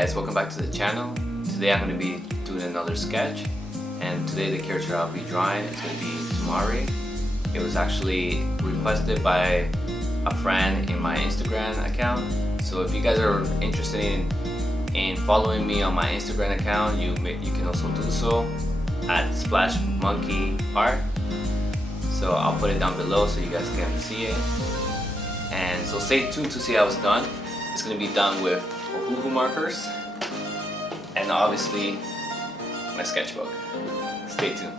guys, welcome back to the channel. Today I'm going to be doing another sketch, and today the character I'll be drawing is going to be Temari. It was actually requested by a friend in my Instagram account, so if you guys are interested in following me on my Instagram account, you can also do so at Splash Monkey Art. So I'll put it down below so you guys can see it. And so stay tuned to see how it's done. It's going to be done with ohuhu markers and obviously my sketchbook. Stay tuned.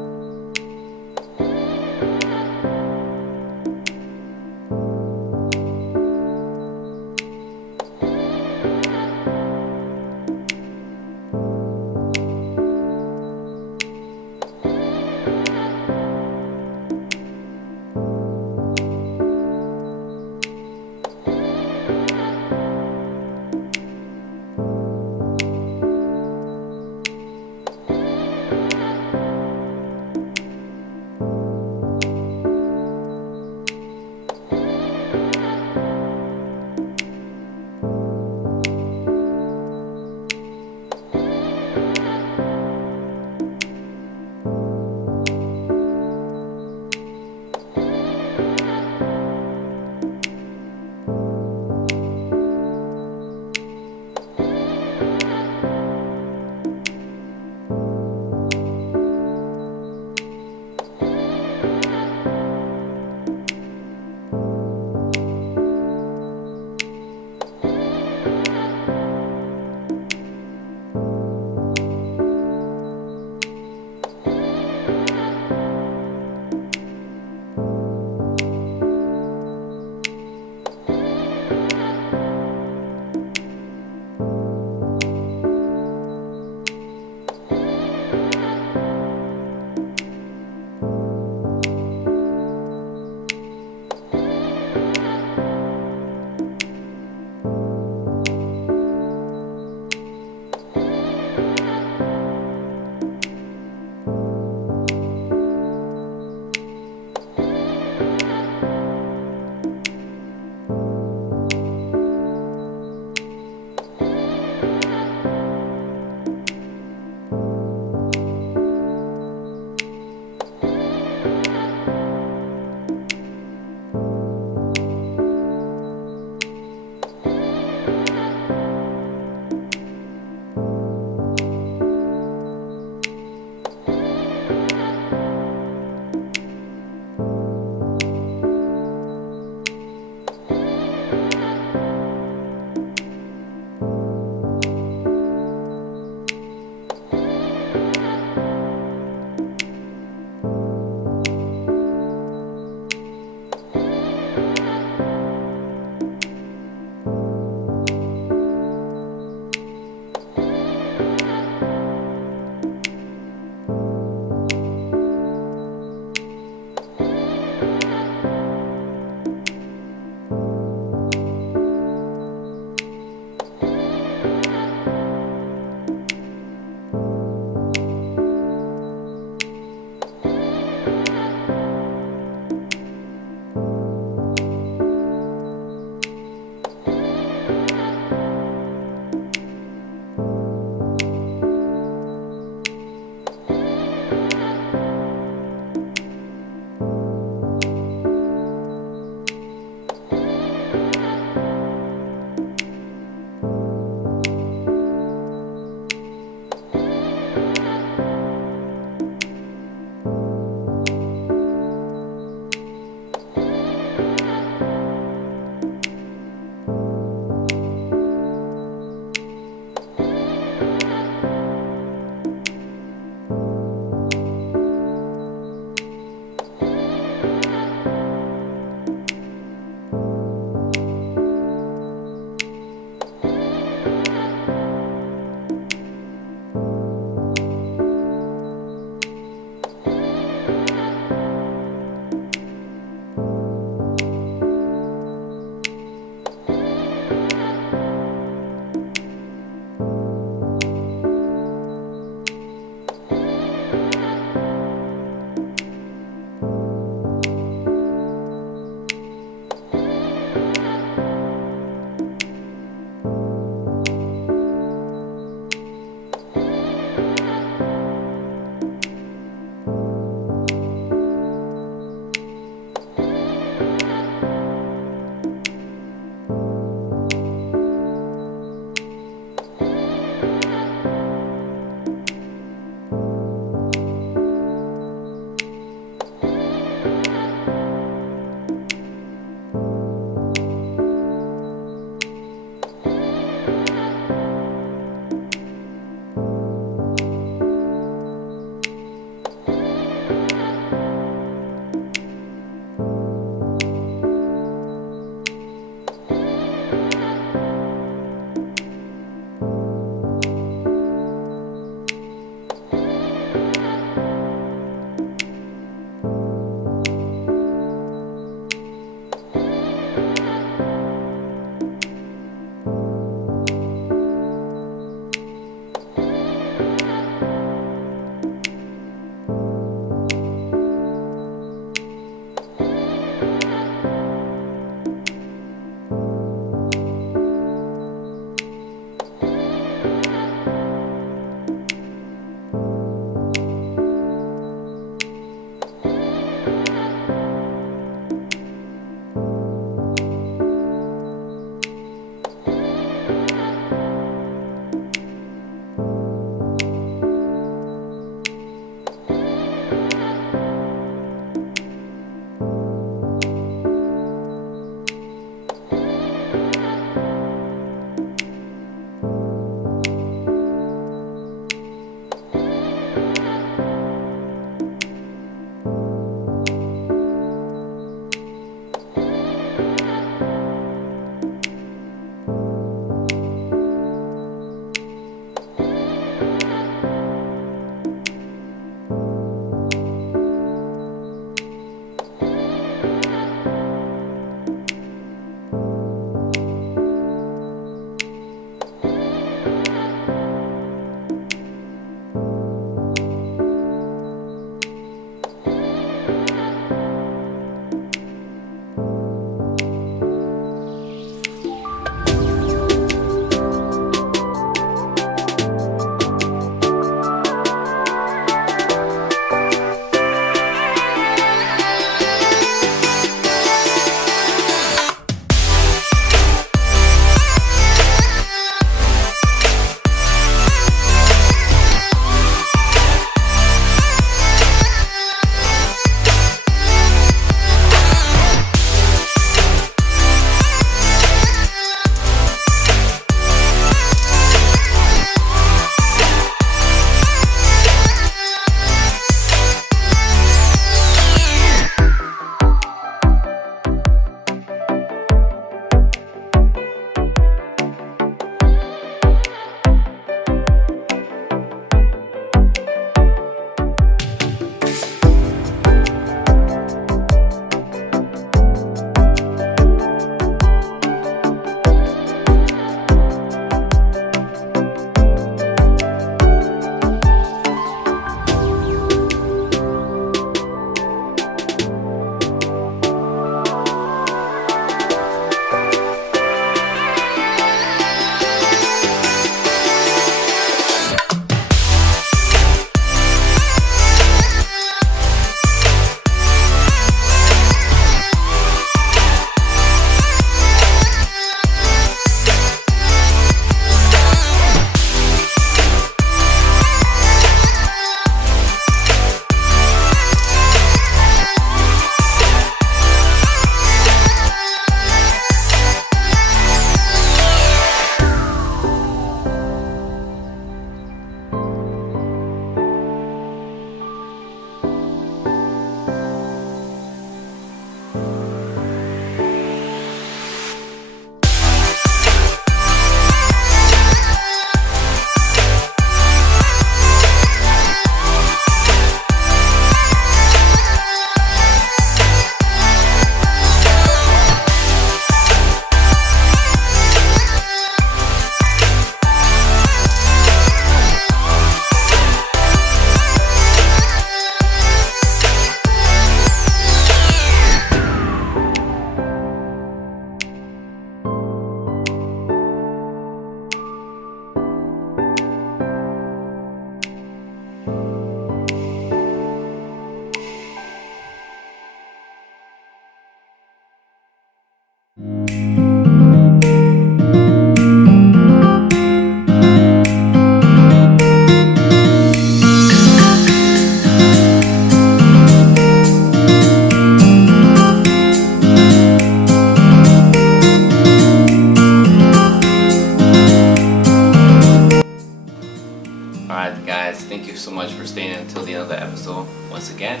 Alright guys, thank you so much for staying until the end of the episode once again.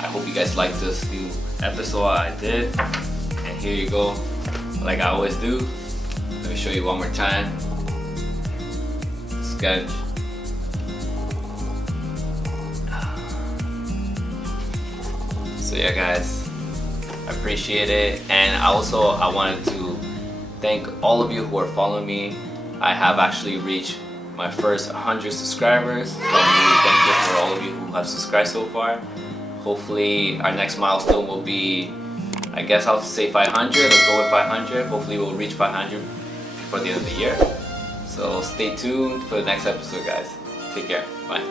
I hope you guys liked this new episode I did. And here you go, like I always do. Let me show you one more time. Sketch. So yeah guys, I appreciate it. And I wanted to thank all of you who are following me. I have actually reached my first 100 subscribers. So I'm really thankful for all of you who have subscribed so far. Hopefully our next milestone will be, I guess I'll say 500. Let's go with 500. Hopefully we'll reach 500 before the end of the year. So stay tuned for the next episode guys. Take care. Bye.